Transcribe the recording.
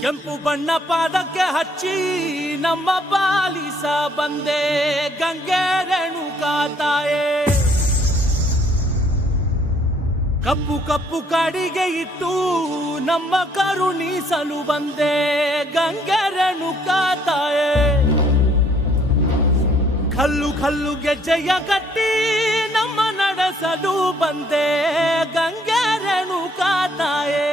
ಕೆಂಪು ಬಣ್ಣ ಪಾದಕ್ಕೆ ಹಚ್ಚಿ ನಮ್ಮ ಪಾಲಿಸ ಬಂದೆ ಗಂಗೆ ರೇಣುಕಾ ತಾಯೇ. ಕಪ್ಪು ಕಪ್ಪು ಕಾಡಿಗೆ ಇಟ್ಟು ನಮ್ಮ ಕರುಣಿಸಲು ಬಂದೆ ಗಂಗೆ ರೇಣುಕಾ ತಾಯೇ. ಕಲ್ಲು ಕಲ್ಲು ಗೆಜ್ಜೆಯ ಕಟ್ಟಿ ನಮ್ಮ ನಡೆಸಲು ಬಂದೆ ಗಂಗೆ ರೇಣುಕಾ ತಾಯೇ.